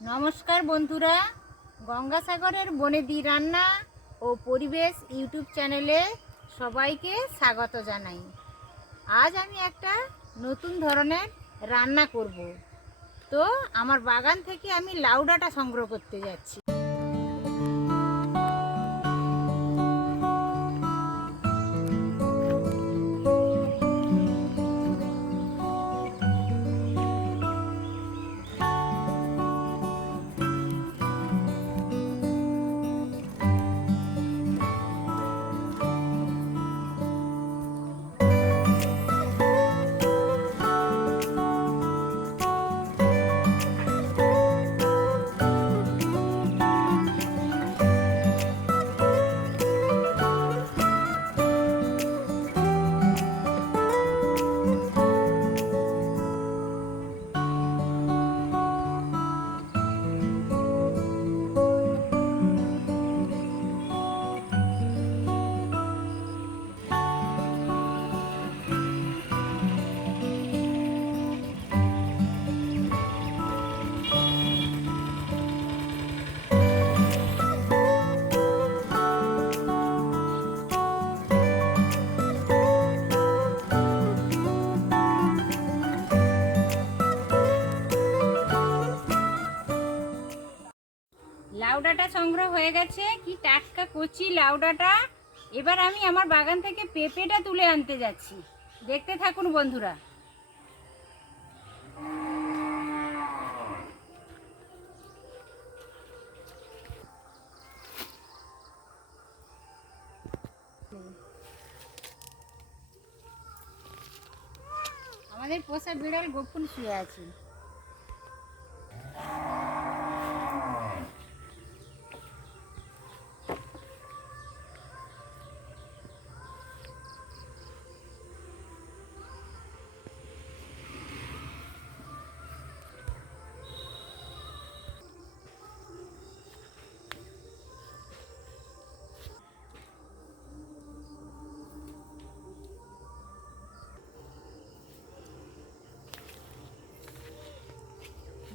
নমস্কার বন্ধুরা, গঙ্গাসাগরের বনেদি রান্না ও পরিবেশ ইউটিউব চ্যানেলে সবাইকে স্বাগত জানাই। আজ আমি একটা নতুন ধরনের রান্না করব। তো আমার বাগান থেকে আমি লাউ ডাঁটা সংগ্রহ করতে যাচ্ছি। লাউ ডাঁটা সংগ্রহ হয়ে গেছে, কি টাটকা কচি লাউ ডাঁটা। এবার আমি আমার বাগান থেকে পেঁপেটা তুলে আনতে যাচ্ছি, দেখতে থাকুন বন্ধুরা। আমাদের পোষা বিড়াল গোপুন শুয়ে আছে।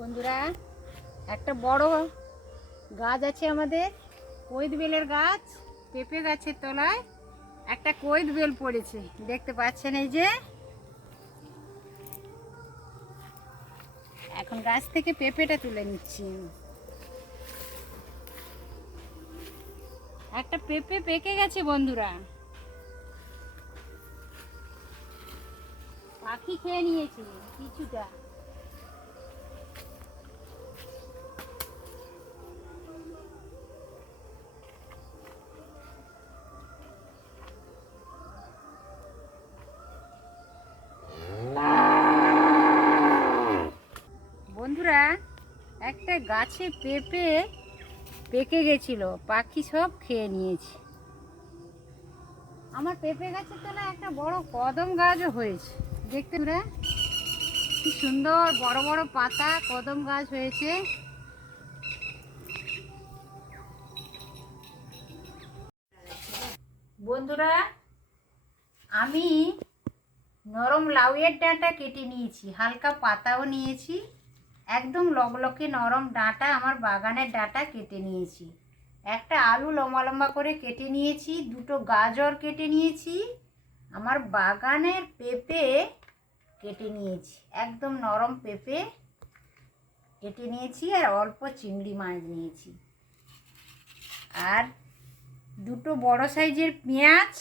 বন্ধুরা, একটা বড় গাছ আছে আমাদের, কৈদ বেলের গাছ। পেঁপে গাছের তলায় একটা কৈদ বেল পড়েছে, দেখতে পাচ্ছেন। এই যে এখন গাছ থেকে পেঁপেটা তুলে নিচ্ছি। একটা পেঁপে পেকে গেছে বন্ধুরা, পাখি খেয়ে নিয়েছে কিছুটা। বন্ধুরা, একটা গাছে পেঁপে পেকে গেছিল, পাখি সব খেয়ে নিয়েছে। আমার পেঁপে গাছের তলায় একটা বড় কদম গাছও হয়েছে, দেখতে তোরা কি সুন্দর বড় বড় পাতা কদম গাছ হয়েছে। বন্ধুরা, আমি নরম লাউয়ের ডাঁটা কেটে নিয়েছি, হালকা পাতাও নিয়েছি, একদম লকলকে নরম ডাঁটা আমার বাগানের ডাঁটা কেটে নিয়েছি। একটা আলু লম্বা লম্বা করে কেটে নিয়েছি, দুটো গাজর কেটে নিয়েছি, আমার বাগানের পেঁপে কেটে নিয়েছি, একদম নরম পেঁপে কেটে নিয়েছি, আর অল্প চিংড়ি মাছ নিয়েছি, আর দুটো বড় সাইজের পেঁয়াজ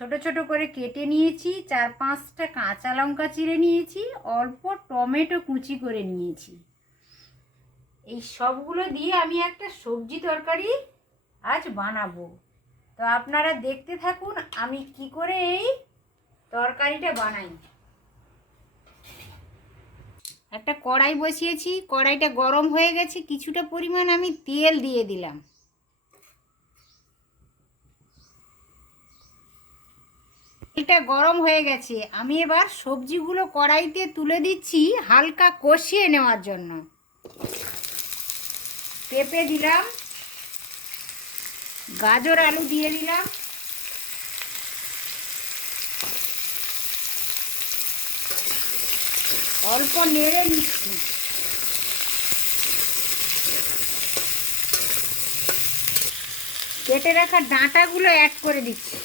ছোট ছোট করে কেটে নিয়েছি, 4-5টা কাঁচা লঙ্কা চিড়ে নিয়েছি, অল্প টমেটো কুচি করে নিয়েছি। এই সবগুলো দিয়ে আমি একটা সবজি তরকারি আজ বানাবো। তো আপনারা দেখতে থাকুন আমি কি করে এই তরকারিটা বানাই। একটা কড়াই বসিয়েছি, কড়াইটা গরম হয়ে গেছে, কিছুটা পরিমাণ আমি তেল দিয়ে দিলাম। তেলটা গরম হয়ে গেছে, আমি এবার সবজিগুলো কড়াইতে তুলে দিচ্ছি হালকা কষিয়ে নেওয়ার জন্য। পেঁপে দিলাম, গাজর আলু দিয়ে দিলাম, অল্প নেড়ে নিচ্ছি। কেটে রাখা ডাঁটাগুলো অ্যাড করে দিচ্ছি।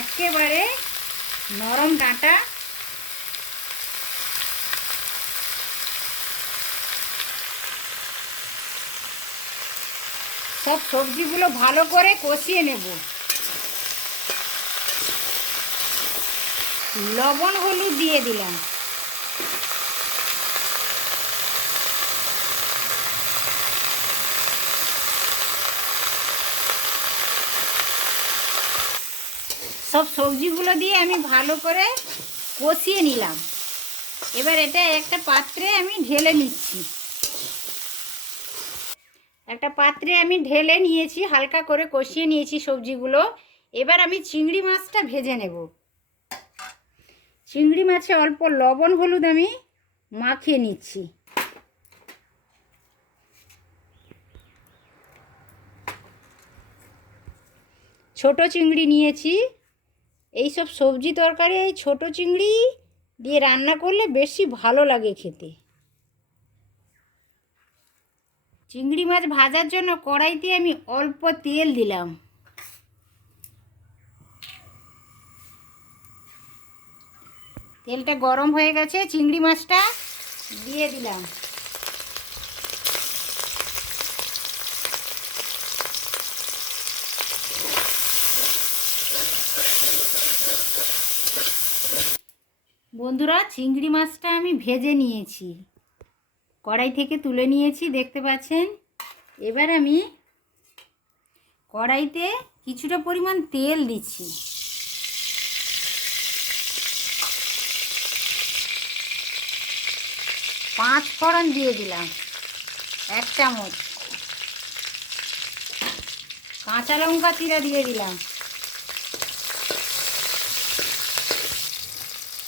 একেবারে নরম ডাঁটা। সব সবজিগুলো ভালো করে কষিয়ে নেব। লবণ হলুদ দিয়ে দিলাম। সব সবজিগুলো দিয়ে আমি ভালো করে কষিয়ে নিলাম। এবার এটা একটা পাত্রে আমি ঢেলে নিচ্ছি। একটা পাত্রে আমি ঢেলে নিয়েছি, হালকা করে কষিয়ে নিয়েছি সবজিগুলো। এবার আমি চিংড়ি মাছটা ভেজে নেব। চিংড়ি মাছে অল্প লবণ হলুদ আমি মাখিয়ে নিচ্ছি। ছোট চিংড়ি নিয়েছি। এই সব সবজি তরকারি এই ছোট চিংড়ি দিয়ে রান্না করলে বেশি ভালো লাগে খেতে। চিংড়ি মাছ ভাজার জন্য কড়াইতে আমি অল্প তেল দিলাম। তেলটা গরম হয়ে গেছে, চিংড়ি মাছটা দিয়ে দিলাম। বন্ধুরা, চিংড়ি মাছটা আমি ভেজে নিয়েছি, কড়াই থেকে তুলে নিয়েছি, দেখতে পাচ্ছেন। এবার আমি কড়াইতে কিছুটা পরিমাণ তেল দিচ্ছি। পাঁচ ফোড়ন দিয়ে দিলাম 1 চামচ। কাঁচা লঙ্কা চিরা দিয়ে দিলাম।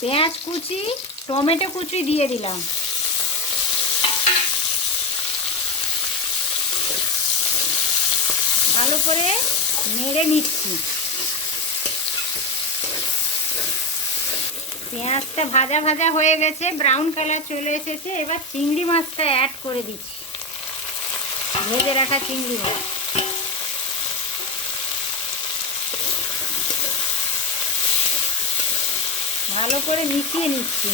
পেঁয়াজ কুচি, টমেটো কুচি দিয়ে দিলাম। ভালো করে নেড়ে নিচ্ছি। পেঁয়াজটা ভাজা ভাজা হয়ে গেছে, ব্রাউন কালার চলে এসেছে। এবার চিংড়ি মাছটা অ্যাড করে দিচ্ছি, ভেজে রাখা চিংড়ি মাছ। ভালো করে মিশিয়ে নিচ্ছি।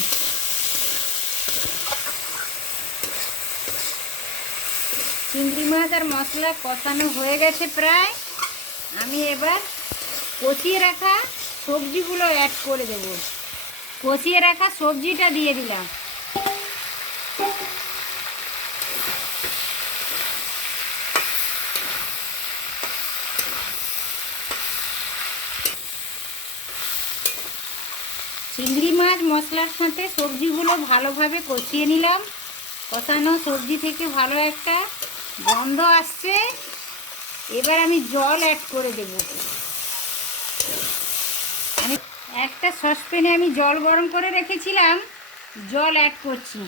চিংড়ি মাছ আর মশলা কষানো হয়ে গেছে প্রায়। আমি এবার কষিয়ে রাখা সবজিগুলো অ্যাড করে দেব। কষিয়ে রাখা সবজিটা দিয়ে দিলাম। চিংড়ি মাছ মশলার সাথে সবজিগুলো ভালোভাবে কষিয়ে নিলাম। কষানো সবজি থেকে ভালো একটা গন্ধ আসছে। এবার আমি জল অ্যাড করে দেব। আমি একটা সসপ্যানে আমি জল গরম করে রেখেছিলাম, জল অ্যাড করছি।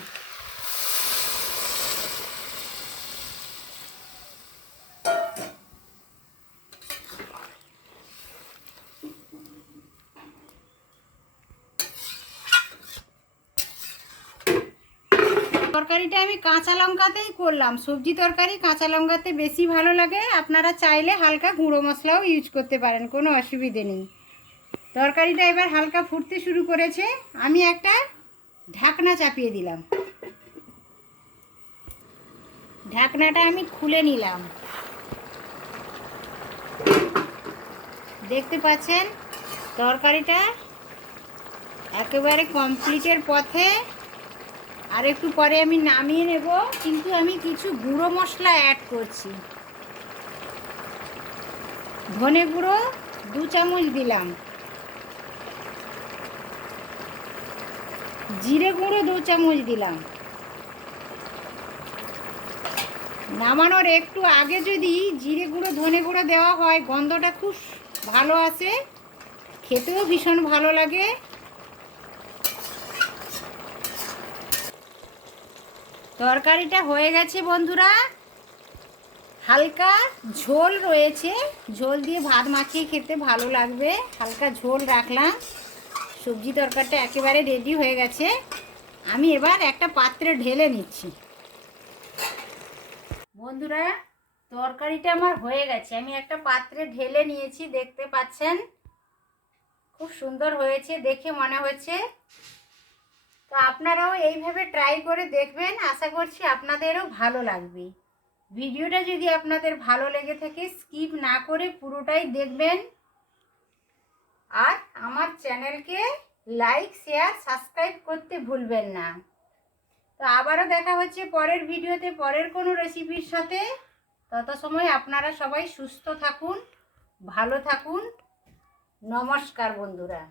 তরকারিটা আমি কাঁচা লঙ্কাতেই করলাম। সবজি তরকারি কাঁচা লঙ্কাতে বেশি ভালো লাগে। আপনারা চাইলে হালকা গুঁড়ো মশলাও ইউজ করতে পারেন, কোনো অসুবিধে নেই। তরকারিটা এবার হালকা ফুটতে শুরু করেছে। আমি একটা ঢাকনা চাপিয়ে দিলাম। ঢাকনাটা আমি খুলে নিলাম। দেখতে পাচ্ছেন তরকারিটা একেবারে কমপ্লিটের পথে। আর একটু পরে আমি নামিয়ে নেব, কিন্তু আমি কিছু গুঁড়ো মশলা অ্যাড করছি। ধনে গুঁড়ো 2 চামচ দিলাম, জিরে গুঁড়ো 2 চামচ দিলাম। নামানোর একটু আগে যদি জিরে গুঁড়ো ধনে গুঁড়ো দেওয়া হয়, গন্ধটা খুব ভালো আসে, খেতেও ভীষণ ভালো লাগে। তরকারিটা হয়ে গেছে বন্ধুরা। হালকা ঝোল রয়েছে, ঝোল দিয়ে ভাত মাখিয়ে খেতে ভালো লাগবে। হালকা ঝোল রাখলাম। সবজি তরকারিটা একেবারে রেডি হয়ে গেছে। আমি এবার একটা পাত্রে ঢেলে নিচ্ছি। বন্ধুরা, তরকারিটা আমার হয়ে গেছে। আমি একটা পাত্রে ঢেলে নিয়েছি, দেখতে পাচ্ছেন খুব সুন্দর হয়েছে, দেখে মনে হচ্ছে। তো আপনারাও এইভাবে ট্রাই করে দেখবেন, আশা করছি আপনাদেরও ভালো লাগবে। ভিডিওটা যদি আপনাদের ভালো লেগে থাকে স্কিপ না করে পুরোটাই দেখবেন, আর আমার চ্যানেলকে লাইক শেয়ার সাবস্ক্রাইব করতে ভুলবেন না। তো আবারও দেখা হচ্ছে পরের ভিডিওতে পরের কোনো রেসিপির সাথে। তত সময় আপনারা সবাই সুস্থ থাকুন, ভালো থাকুন। নমস্কার বন্ধুরা।